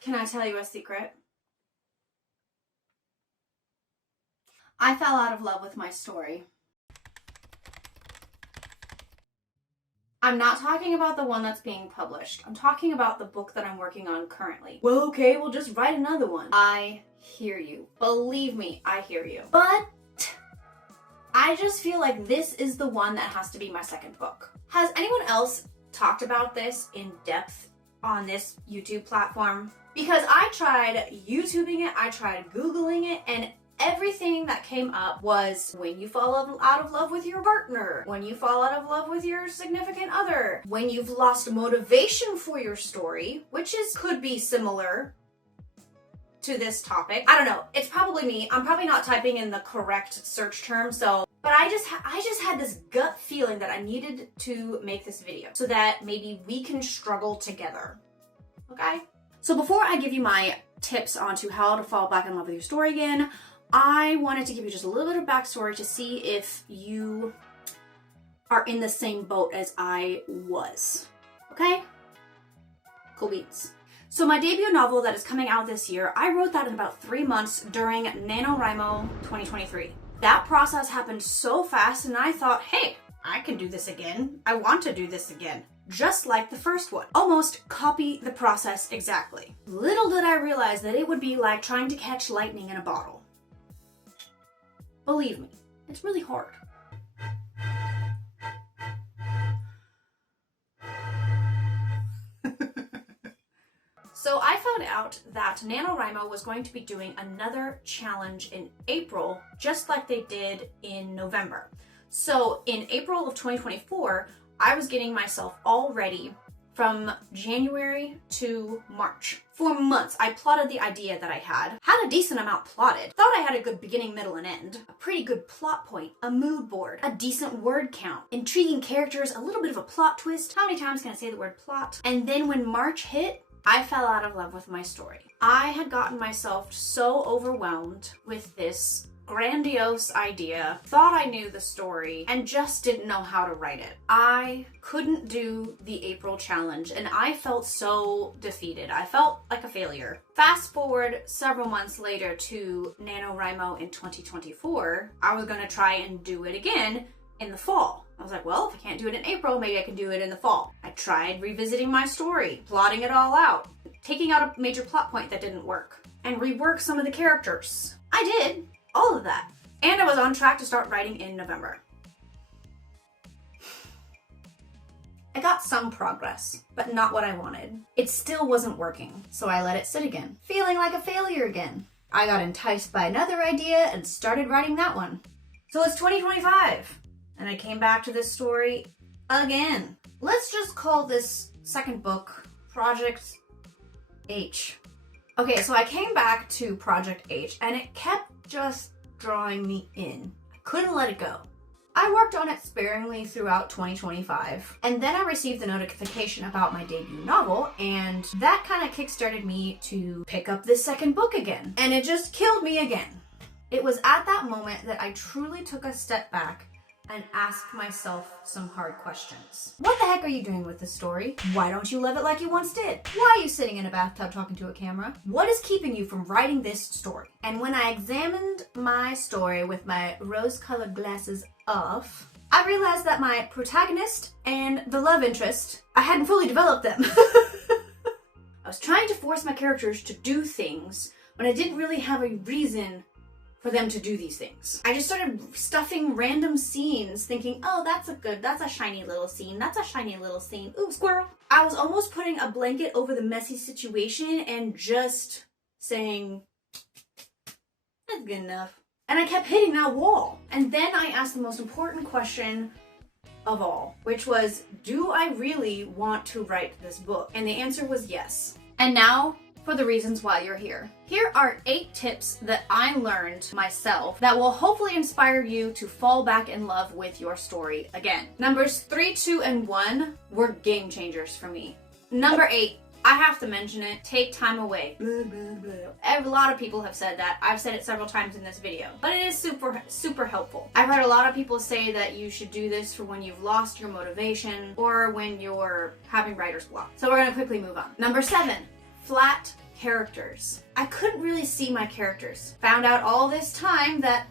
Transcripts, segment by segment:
Can I tell you a secret? I fell out of love with my story. I'm not talking about the one that's being published. I'm talking about the book that I'm working on currently. Well, okay, we'll just write another one. I hear you. Believe me, I hear you. But I just feel like this is the one that has to be my second book. Has anyone else talked about this in depth on this YouTube platform? Because I tried YouTubing it, I tried Googling it, and everything that came up was when you fall out of love with your partner, when you fall out of love with your significant other, when you've lost motivation for your story, which could be similar to this topic. I don't know. It's probably me. I'm probably not typing in the correct search term, but I just had this gut feeling that I needed to make this video so that maybe we can struggle together. Okay? So before I give you my tips onto how to fall back in love with your story again, I wanted to give you just a little bit of backstory to see if you are in the same boat as I was. Okay? Cool beans. So my debut novel that is coming out this year, I wrote that in about 3 months during NaNoWriMo 2023. That process happened so fast and I thought, hey, I can do this again. I want to do this again. Just like the first one. Almost copy the process exactly. Little did I realize that it would be like trying to catch lightning in a bottle. Believe me, it's really hard. So I found out that NaNoWriMo was going to be doing another challenge in April, just like they did in November. So in April of 2024, I was getting myself all ready from January to March. For months, I plotted the idea that I had a decent amount plotted. Thought I had a good beginning, middle, and end. A pretty good plot point, a mood board, a decent word count, intriguing characters, a little bit of a plot twist. How many times can I say the word plot? And then when March hit, I fell out of love with my story. I had gotten myself so overwhelmed with this grandiose idea, thought I knew the story, and just didn't know how to write it. I couldn't do the April challenge, and I felt so defeated. I felt like a failure. Fast forward several months later to NaNoWriMo in 2024, I was gonna try and do it again in the fall. I was like, well, if I can't do it in April, maybe I can do it in the fall. I tried revisiting my story, plotting it all out, taking out a major plot point that didn't work, and rework some of the characters. I did all of that. And I was on track to start writing in November. I got some progress, but not what I wanted. It still wasn't working, so I let it sit again, feeling like a failure again. I got enticed by another idea and started writing that one. So it's 2025. And I came back to this story again. Let's just call this second book Project H. Okay, so I came back to Project H and it kept just drawing me in. I couldn't let it go. I worked on it sparingly throughout 2025, and then I received the notification about my debut novel, and that kind of kickstarted me to pick up this second book again. And it just killed me again. It was at that moment that I truly took a step back and asked myself some hard questions. What the heck are you doing with this story? Why don't you love it like you once did? Why are you sitting in a bathtub talking to a camera? What is keeping you from writing this story? And when I examined my story with my rose-colored glasses off, I realized that my protagonist and the love interest, I hadn't fully developed them. I was trying to force my characters to do things when I didn't really have a reason for them to do these things. I just started stuffing random scenes thinking, oh, that's a shiny little scene. That's a shiny little scene. Ooh, squirrel. I was almost putting a blanket over the messy situation and just saying, that's good enough. And I kept hitting that wall. And then I asked the most important question of all, which was, do I really want to write this book? And the answer was yes. And now, for the reasons why you're here. Here are 8 tips that I learned myself that will hopefully inspire you to fall back in love with your story again. Numbers 3, 2, and 1 were game changers for me. Number 8, I have to mention it, take time away. Blah, blah, blah. A lot of people have said that. I've said it several times in this video, but it is super, super helpful. I've heard a lot of people say that you should do this for when you've lost your motivation or when you're having writer's block. So we're gonna quickly move on. Number 7, flat characters. I couldn't really see my characters. Found out all this time that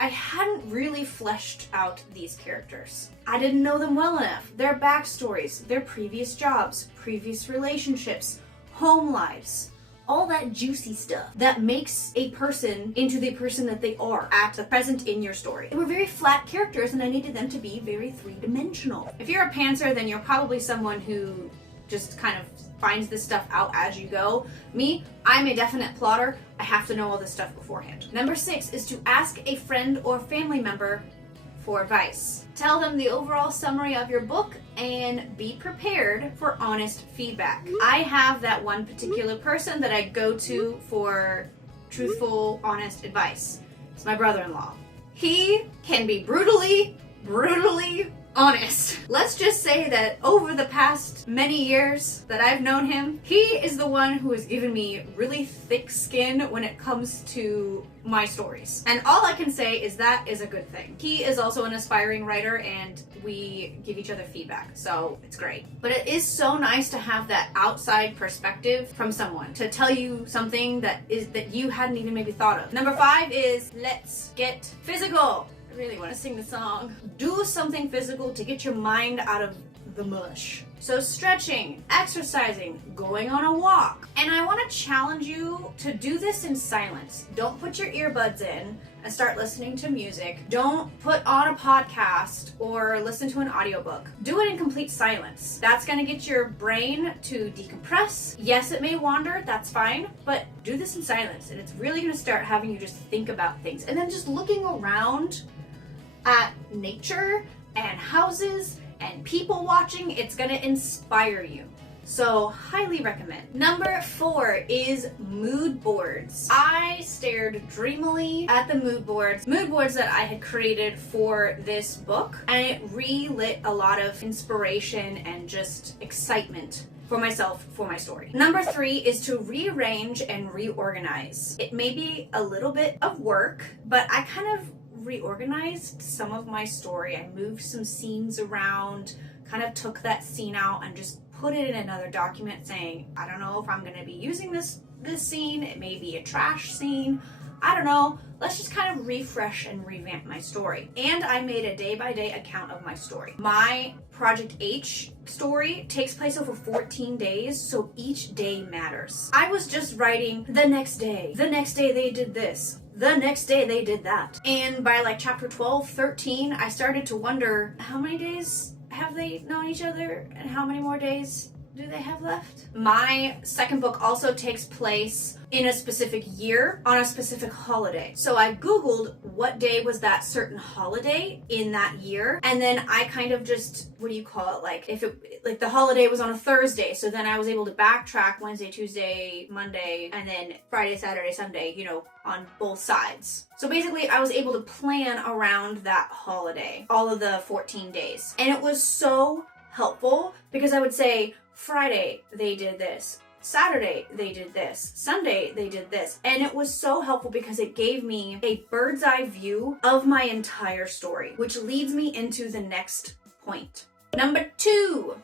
I hadn't really fleshed out these characters. I didn't know them well enough. Their backstories, their previous jobs, previous relationships, home lives, all that juicy stuff that makes a person into the person that they are at the present in your story. They were very flat characters and I needed them to be very three-dimensional. If you're a pantser, then you're probably someone who just kind of finds this stuff out as you go. Me, I'm a definite plotter. I have to know all this stuff beforehand. Number 6 is to ask a friend or family member for advice. Tell them the overall summary of your book and be prepared for honest feedback. I have that one particular person that I go to for truthful, honest advice. It's my brother-in-law. He can be brutally honest. Let's just say that over the past many years that I've known him, he is the one who has given me really thick skin when it comes to my stories. And all I can say is that is a good thing. He is also an aspiring writer and we give each other feedback, so it's great. But it is so nice to have that outside perspective from someone to tell you something that you hadn't even maybe thought of. Number 5 is let's get physical. I really want to sing the song. Do something physical to get your mind out of the mush. So stretching, exercising, going on a walk. And I want to challenge you to do this in silence. Don't put your earbuds in and start listening to music. Don't put on a podcast or listen to an audiobook. Do it in complete silence. That's going to get your brain to decompress. Yes, it may wander, that's fine, but do this in silence and it's really going to start having you just think about things. And then just looking around at nature and houses and people watching, it's gonna inspire you. So highly recommend. Number 4 is mood boards. I stared dreamily at the mood boards that I had created for this book, and it relit a lot of inspiration and just excitement for myself, for my story. Number 3 is to rearrange and reorganize. It may be a little bit of work, but I kind of reorganized some of my story. I moved some scenes around, kind of took that scene out and just put it in another document saying, I don't know if I'm going to be using this scene. It may be a trash scene. I don't know. Let's just kind of refresh and revamp my story. And I made a day-by-day account of my story. My Project H story takes place over 14 days, so each day matters. I was just writing the next day they did this, the next day they did that. And by like chapter 12, 13, I started to wonder, how many days have they known each other and how many more days do they have left? My second book also takes place in a specific year on a specific holiday. So I Googled what day was that certain holiday in that year. And then I kind of just, what do you call it? Like if it, like the holiday was on a Thursday. So then I was able to backtrack Wednesday, Tuesday, Monday, and then Friday, Saturday, Sunday, you know, on both sides. So basically I was able to plan around that holiday, all of the 14 days. And it was so helpful because I would say, Friday, they did this. Saturday, they did this. Sunday, they did this. And it was so helpful because it gave me a bird's eye view of my entire story, which leads me into the next point. Number 2.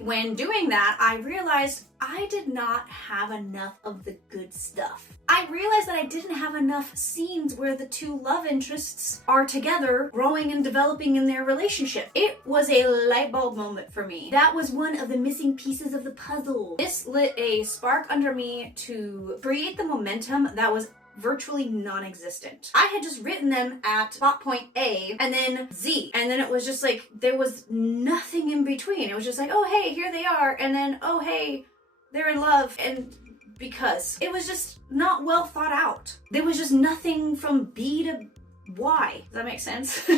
When doing that, I realized I did not have enough of the good stuff. I realized that I didn't have enough scenes where the two love interests are together, growing and developing in their relationship. It was a light bulb moment for me. That was one of the missing pieces of the puzzle. This lit a spark under me to create the momentum that was virtually non-existent. I had just written them at plot point A and then Z, and then it was just like there was nothing in between. It was just like, oh hey, here they are, and then oh hey, they're in love, and because it was just not well thought out. There was just nothing from B to Y. Does that make sense?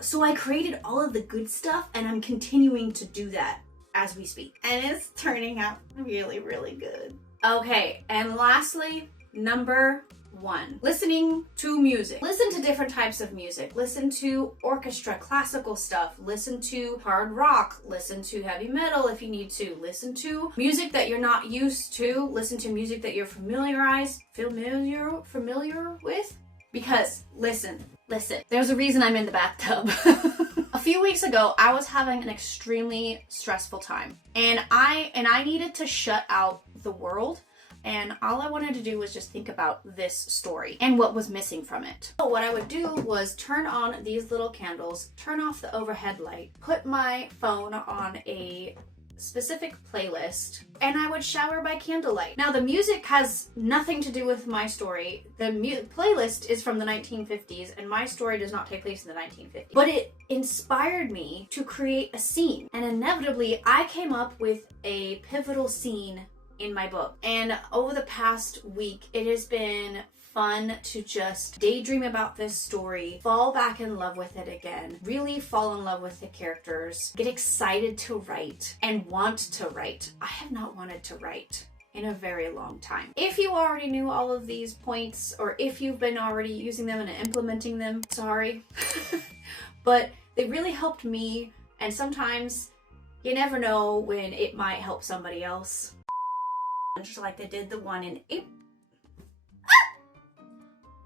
So I created all of the good stuff and I'm continuing to do that as we speak. And it's turning out really, really good. Okay, and lastly, number 1, listening to music. Listen to different types of music. Listen to orchestra, classical stuff. Listen to hard rock. Listen to heavy metal if you need to. Listen to music that you're not used to. Listen to music that you're familiar with. Because listen. There's a reason I'm in the bathtub. A few weeks ago, I was having an extremely stressful time, and I needed to shut out the world. And all I wanted to do was just think about this story and what was missing from it. So what I would do was turn on these little candles, turn off the overhead light, put my phone on a specific playlist, and I would shower by candlelight. Now the music has nothing to do with my story. The playlist is from the 1950s and my story does not take place in the 1950s. But it inspired me to create a scene, and inevitably I came up with a pivotal scene in my book. And over the past week, it has been fun to just daydream about this story, fall back in love with it again, really fall in love with the characters, get excited to write, and want to write. I have not wanted to write in a very long time. If you already knew all of these points, or if you've been already using them and implementing them, sorry. But they really helped me, and sometimes you never know when it might help somebody else. Just like they did the one in April.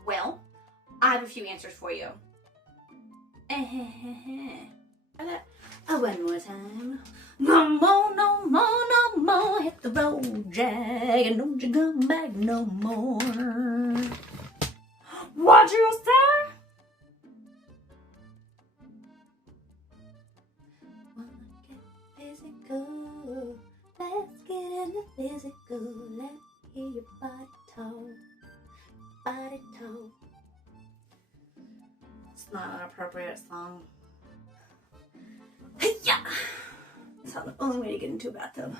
Well, I have a few answers for you. One more time. No more, no more, no more. Hit the road, Jack, and don't you come back no more. What you say? Wanna get physical? Let's get into physical. Let's hear your body talk. Body talk. It's not an appropriate song. Hey-ya! That's the only way to get into a bathtub.